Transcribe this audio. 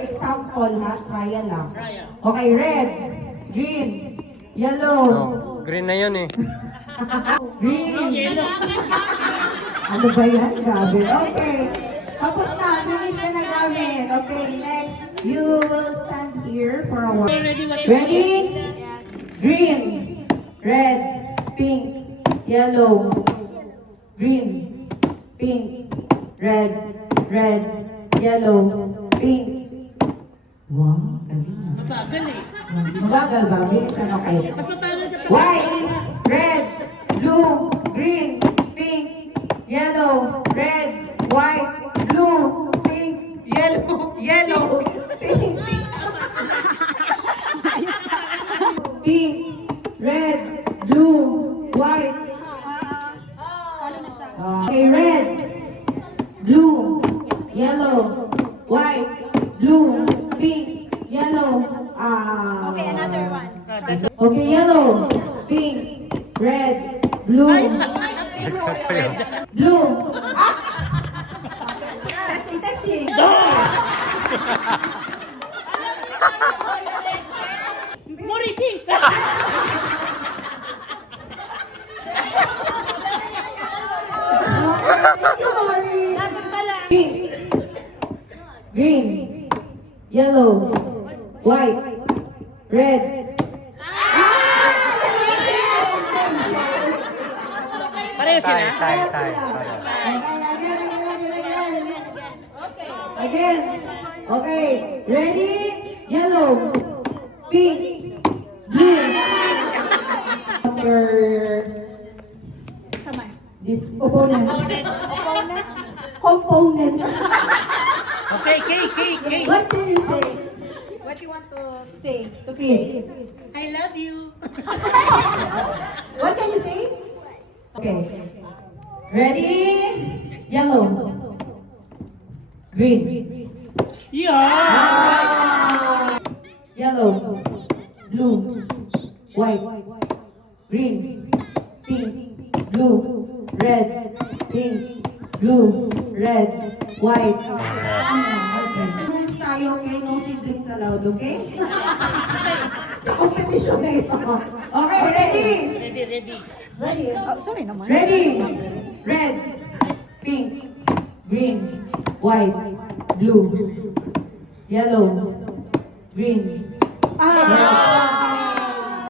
Example ha, trial lang. Okay, red, green, yellow. Green na yun eh. Green. Ano ba yan, Gavin? Okay. Tapos na, finish ka na, Gavin. Okay, next, you will stand here for a while. Ready? Green, red, pink, yellow, green, pink, red, yellow, pink. Wow, galing. Mabagal eh. Mabagal ba? Bilisan, okay. White, red, blue, green, pink, yellow, red, white, blue, pink, yellow, pink. Pink, red, blue, white. Okay, red, blue, yellow, white, blue, pink, yellow. Okay, another one. Okay, yellow, pink, red, blue, blue. Ah! Testing. Moriki! Thank you, Mari. Pink, green, yellow, white, red. Pareho sila? Tay. Again. Okay. Ready? Yellow, pink, blue. Your this opponent. Component. Okay, K. What can you say? What you want to say? To Phil. I love you. What can you say? Okay. Ready? Yellow. Green. Yeah! Yellow. Blue. White. Green. Pink. Blue. Red. Pink. Blue. Red. White. Rules tayo, okay? No siblings allowed, okay? Sa competition na ito. Okay, ready? Ready. Oh, sorry naman. Ready? Red, pink, green, white, blue, yellow, green, red,